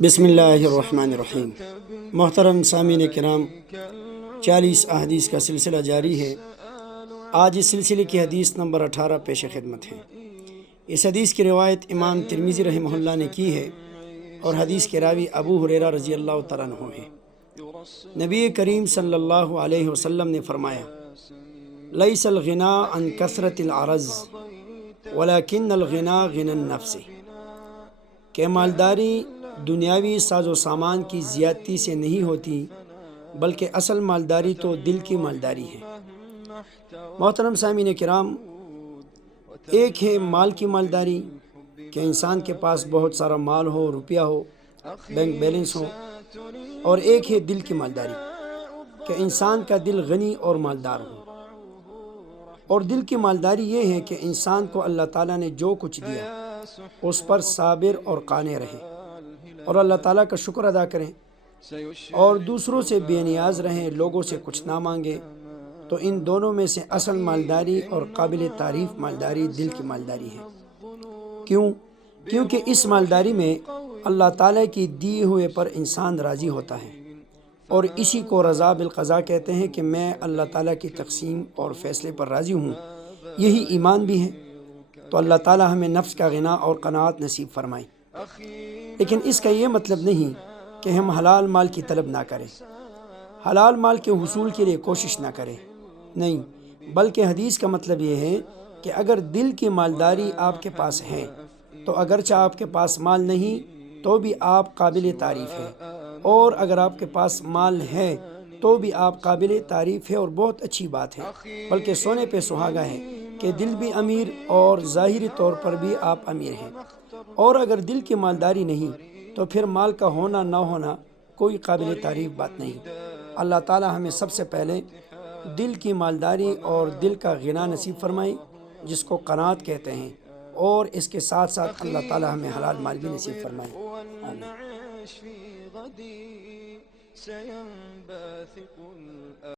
بسم اللہ الرحمن الرحیم۔ محترم سامعین کرام، 40 احادیث کا سلسلہ جاری ہے۔ آج اس سلسلے کی حدیث نمبر 18 پیش خدمت ہے۔ اس حدیث کی روایت امام ترمذی رحمہ اللہ نے کی ہے اور حدیث کے راوی ابو ہریرہ رضی اللہ تعالیٰ عنہ ہیں۔ نبی کریم صلی اللہ علیہ وسلم نے فرمایا، لیس الغنا عن کثرت العرض ولکن الغنا غنی النفس، کہ مالداری دنیاوی ساز و سامان کی زیادتی سے نہیں ہوتی بلکہ اصل مالداری تو دل کی مالداری ہے۔ محترم سامعین کرام، ایک ہے مال کی مالداری کہ انسان کے پاس بہت سارا مال ہو، روپیہ ہو، بینک بیلنس ہو، اور ایک ہے دل کی مالداری کہ انسان کا دل غنی اور مالدار ہو۔ اور دل کی مالداری یہ ہے کہ انسان کو اللہ تعالیٰ نے جو کچھ دیا اس پر صابر اور قانع رہے اور اللہ تعالیٰ کا شکر ادا کریں، اور دوسروں سے بے نیاز رہیں، لوگوں سے کچھ نہ مانگیں۔ تو ان دونوں میں سے اصل مالداری اور قابل تعریف مالداری دل کی مالداری ہے۔ کیونکہ اس مالداری میں اللہ تعالیٰ کی دی ہوئے پر انسان راضی ہوتا ہے، اور اسی کو رضا بالقضاء کہتے ہیں کہ میں اللہ تعالیٰ کی تقسیم اور فیصلے پر راضی ہوں۔ یہی ایمان بھی ہے۔ تو اللہ تعالیٰ ہمیں نفس کا غنا اور قناعت نصیب فرمائے۔ لیکن اس کا یہ مطلب نہیں کہ ہم حلال مال کی طلب نہ کریں، حلال مال کے حصول کے لیے کوشش نہ کریں، نہیں، بلکہ حدیث کا مطلب یہ ہے کہ اگر دل کی مالداری آپ کے پاس ہے تو اگرچہ آپ کے پاس مال نہیں تو بھی آپ قابل تعریف ہیں، اور اگر آپ کے پاس مال ہے تو بھی آپ قابل تعریف ہے اور بہت اچھی بات ہے، بلکہ سونے پہ سہاگا ہے کہ دل بھی امیر اور ظاہری طور پر بھی آپ امیر ہیں۔ اور اگر دل کی مالداری نہیں تو پھر مال کا ہونا نہ ہونا کوئی قابل تعریف بات نہیں۔ اللہ تعالیٰ ہمیں سب سے پہلے دل کی مالداری اور دل کا غنا نصیب فرمائے، جس کو قناعت کہتے ہیں، اور اس کے ساتھ ساتھ اللہ تعالیٰ ہمیں حلال مال بھی نصیب فرمائے۔ آمین۔